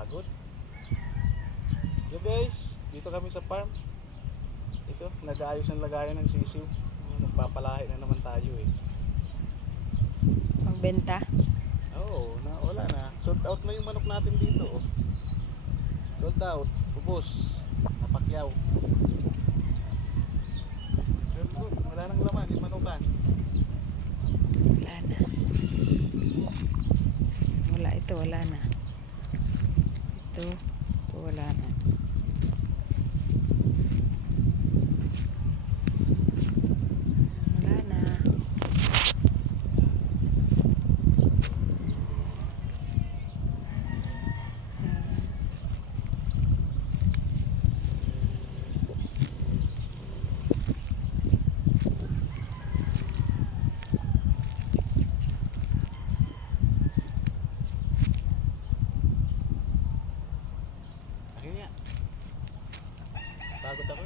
Pagod. So guys, dito kami sa farm. Ito, nag-aayos ng lagayan ng sisiw. Magpapalahi na naman tayo eh. Magbenta. Oo, wala na. Sold out na yung manok natin dito. Oh. Sold out. Ubos. Napakyaw. Good. Wala nang laman yung manukan. Wala na. Wala na. Ito wala na. Wala na. Akin nga. Pagod ako.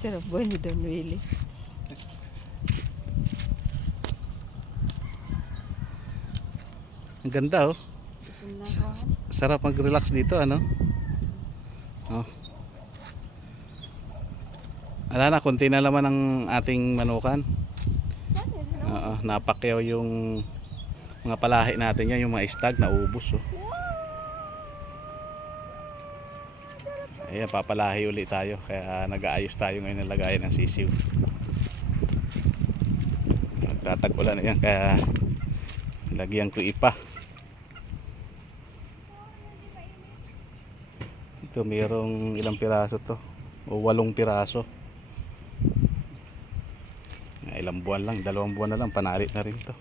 Sarap ba ni Don Willie? Ang ganda oh. Sarap mag-relax dito ano. Oh. Wala na, konti na laman ang ating manukan. Oo, napakyaw yung mga palahi natin yan, yung mga stag na ubos oh. Ayan, papalahi ulit tayo. Kaya nag-aayos tayo ngayon ng lagayan ng sisiw. Nagtatag-ulan na yan, kaya lagyan ko ipa. Ito mayroong ilang piraso to, o 8 piraso. Ilang buwan lang, 2 buwan na lang, panalit na rin to.